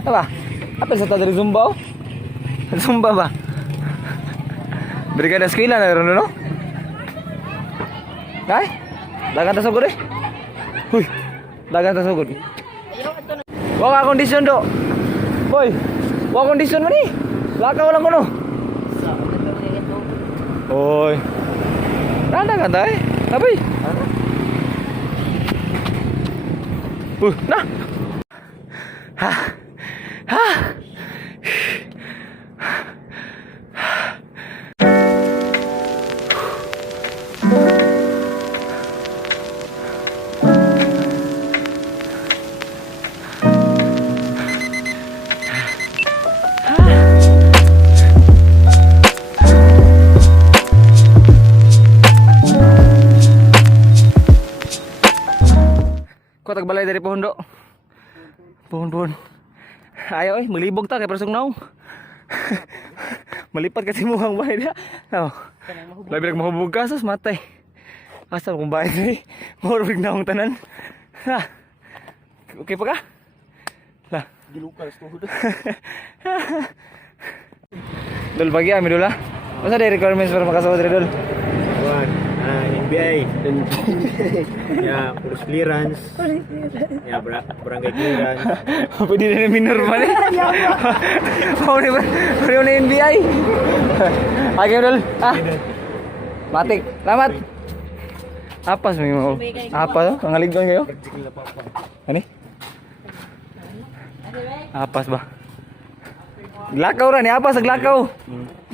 Apa? Apa sa dari Zumba? Oh? Zumba ba? Brigada eskwela na ron no? Ay? Dagan ta sugod eh. Huy. Dagan ta sugod. Wa ka kondisyon do. Boy. Wa kondisyon man ni. Lakaw lang kuno. Oy. Nanda ka ta eh. Abay. Nah. Ha. Ha. Kau tak balay dari pohon dok. Pohon. Ayo melibog ta kay persong naong. Melipat kasi muhang bahay dia. Oh. Labi nak mahubog kasos matay. Asal kung bahay ni. Mahubog naong tanan. Ha. Okay pa ka? Lah. Gilukas to. Dol pagi ami dul ha. Masa ada requirements para makasawad diri dul? NBI dan ya urus clearance. Ya barangay clearance. Apa di dalam minor mana? Mau ni NBI. Oke dul. Ah. Matik. Selamat. Apa sih mau? Apa tuh? Ngaligton kayo? Ani? Apa bah? Glakaw ra ni apa sa glakaw?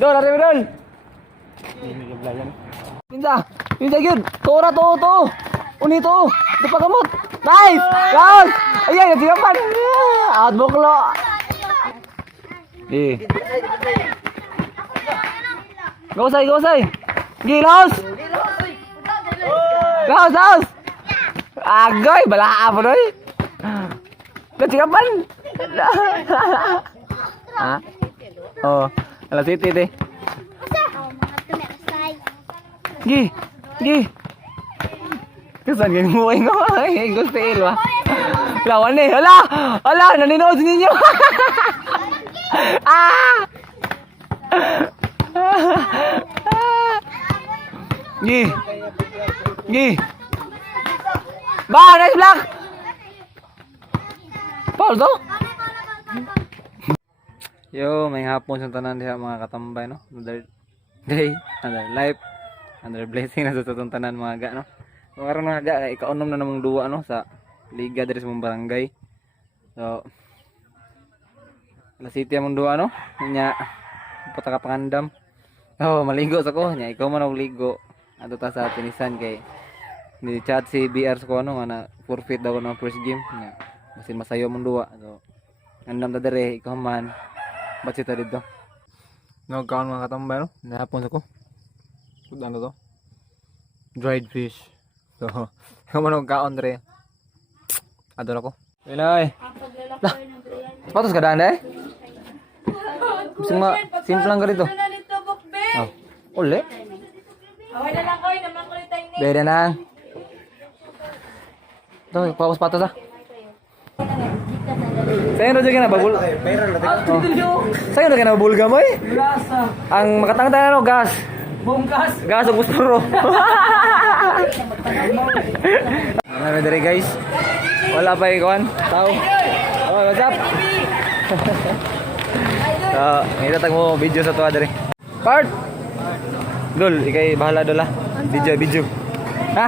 Dol, ari dol. Pinja gyud. Tora to. Uni to. Di pa kamot. Nice. Laos. Ayan, natiyapan. Out boklo. Gosay. Gilos. Laos. Agoy, balaa po doy. Natiyapan. Ha? Oh, alas iti deh. Gi. Kesan geng mo ay gusto ilwa. Lawan eh. Hala, naninood ninyo. Gi. Ba, nice block. Paul to? Yo, may hapon sa tanan diha mga katambay no. Another day, another life. Under blessing na sa tutong tanan mga ga no. Karon mga ga ikaunom na namang duwa no sa liga diri sa mong barangay. So La City among duwa no. Nya puta ka pangandam. Oh, maligo sa ko nya ikaw man og ligo. Ato ta sa tinisan kay ni chat si BR sa ko ano nga na forfeit daw no first game nya. Basin masayo mong duwa. So andam ta diri ikaw man. Ba't ta dito? No kaon mga katambay no. Nahapon sa ko. Ano to? Dried fish. So, kung anong kaon re. Adol ako. Pilay. Lah. Sapatos ka daan eh? Bising simple lang ka dito. Oh. Uli. Away na lang ko, naman ko rin tayo. Beda na. Ito, kuha ko sapatos ah. Sa'yo na dyan ka na babul. Sa'yo na ka na babulga mo eh. Ang makatangtang ano, gas. Gas ang gusto ro. Ano dari guys? Wala pa ikawan? Tao. Oh, what's up? So, itatag mo video sa tuwa dari. Part. Dul, ikay bahala dul ah. Video. Ha?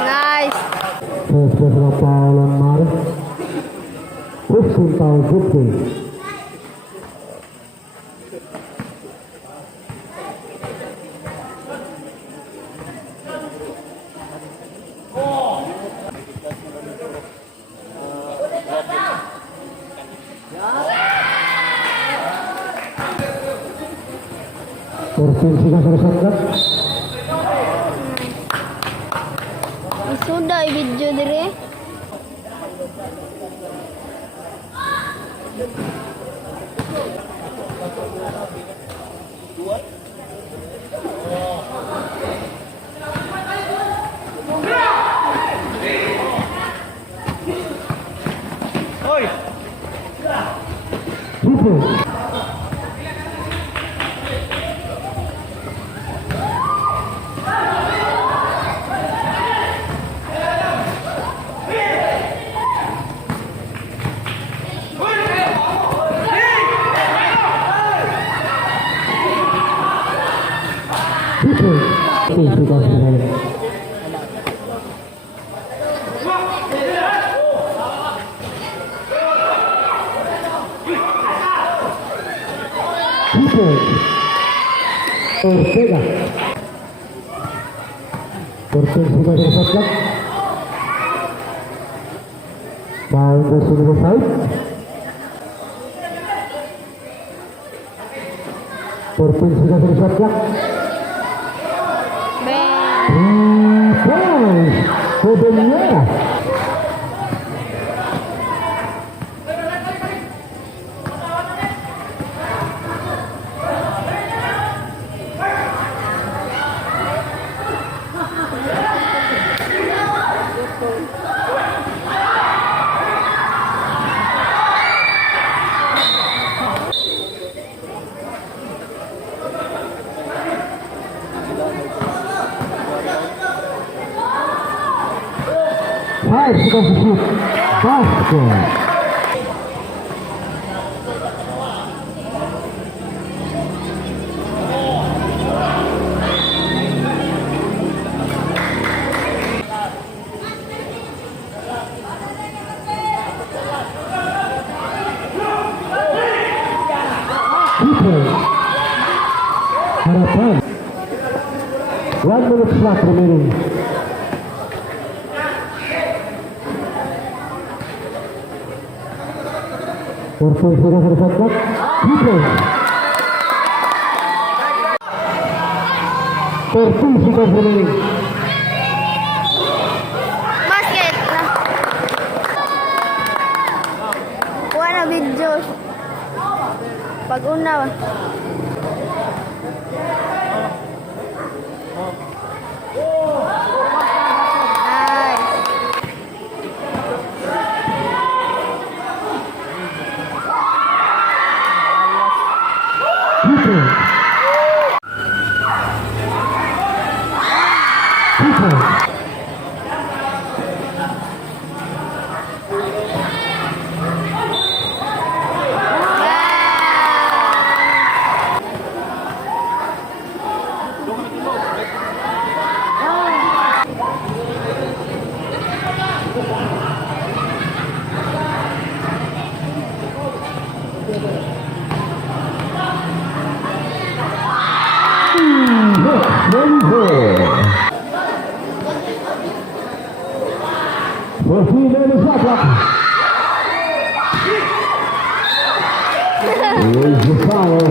Nice. Beberapa lembar kuntal putih. Persikan sa shot clock. Sudah video dire. Free throw. Free throw. Persikan sa lain. Free throw. Ortega. Persikan sa shot clock. Foul versus number 5. Persikan sa shot clock. Bang. Fouls for Beniera. Five seconds to shoot. Basket. Keeper. Harapan. 1 minute clock remaining. Persikan sa shot clock. Keeper. Persikan remaining. Basket na. Kuha na video. Pag-una. Nice. Keeper. Keeper. Persikan sa shot clock. Is the foul.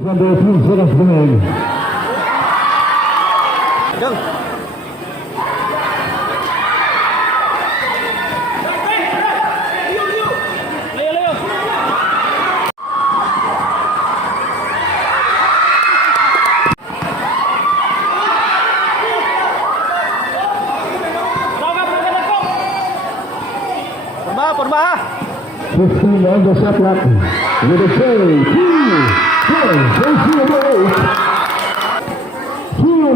Number 2 seconds remaining. Gang. Porma. 15 on the shot clock. With a save. 2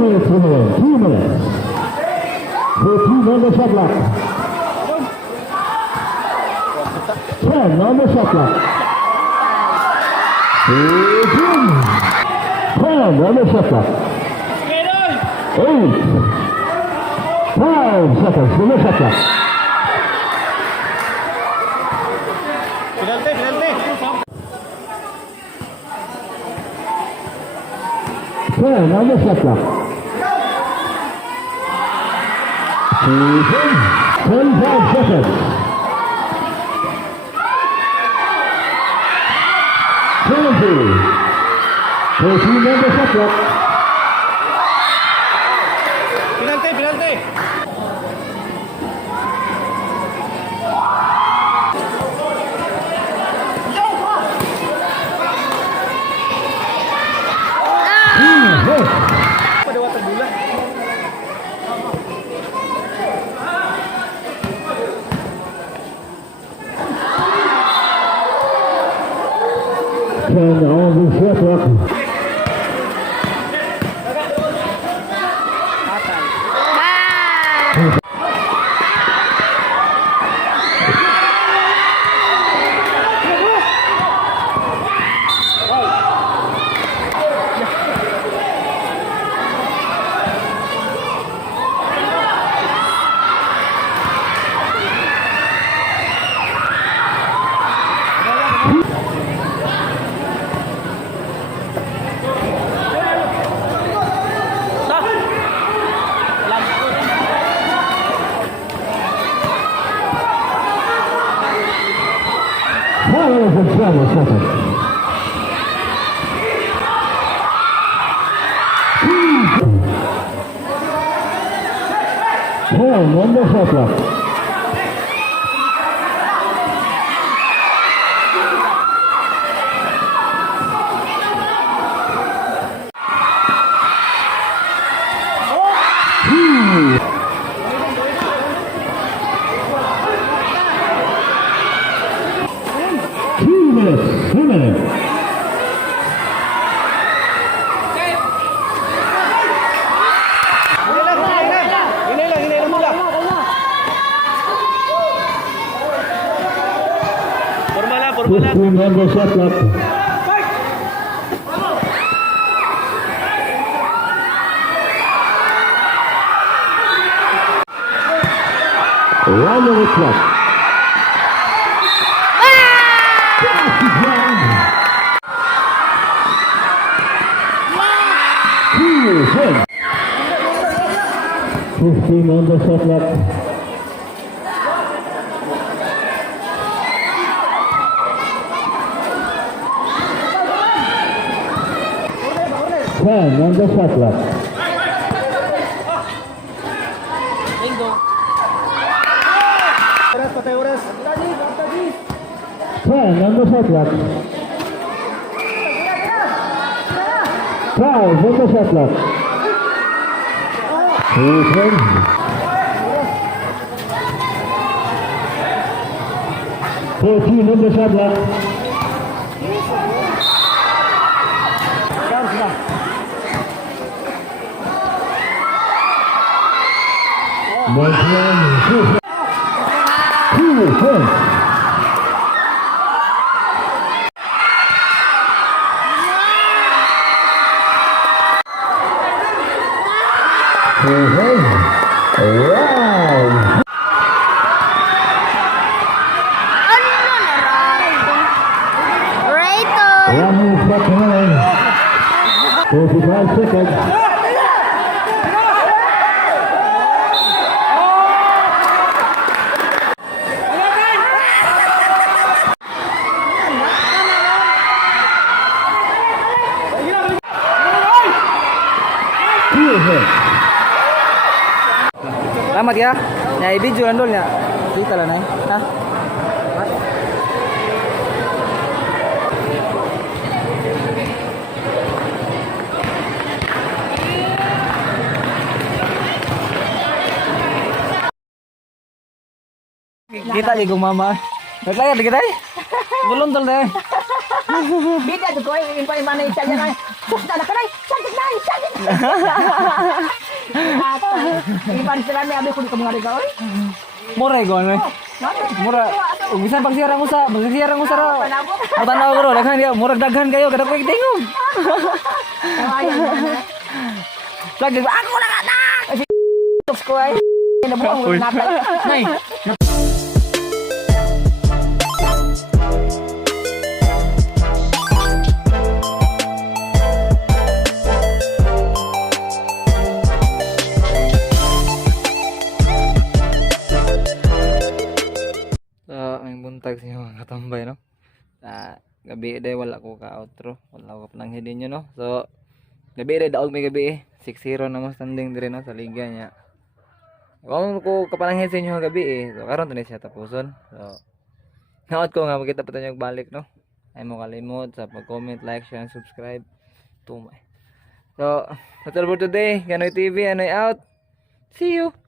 minutes remaining. 2 minutes. 14 on the shot clock. 10 on the shot clock. 10 on the shot clock. 8. 5 seconds on the shot clock. Penalti. 10 on the shot clock. 25 seconds. 20. For team number shot clock. Penalti, penalti. Hit. Pada watak bola. 10 on the shot clock. Bye. Foul for trouble, second. Ten on the shot clock. Two minutes. 2 minutes. Ini lang bola. Formal 15 on the shot clock. One minute clock. Two, 10. 15 on the shot clock. Ten on the shot clock. Oras, patay oras. 10 on the shot clock. 5 on the shot clock. 2-10. Fourteen on the shot clock. Two, 10. Wow. Ano na Rato. 1 minute clock remaining. 45 seconds. Selamat ya. Ya video landolnya. Kita lah nih. Hah? Kita di mama. Berlayar dikit ay. Belum tol deh. Bida tuh koy in pa mana Italia na. Sus na kanay. Sakit na, sakit. Ipan sila ni abi ko di kamari ka oy. Murah gue nih. Murah. Bisa pagsirang usa ra. Tanaw ko ro daghan dia murah daghan kayo kada ko tingog. Lagi aku na na. Sus koy. Nabuang na pa. Nay. May buntag sa mga katambay, no? gabi day wala ko ka outro. Wala ko pananghidin nyo no. So gabi day daog may gabi 6-0 na mo standing dire no sa liga niya. Kung ko kapananghid sa inyo gabi So karon to ni siya tapuson. So naot ko nga magkita pa tayo balik no. Ay mo kalimot sa pag-comment, like, share, and subscribe. Tumay. So, that's all for today. Ganoy TV, Anoy out. See you!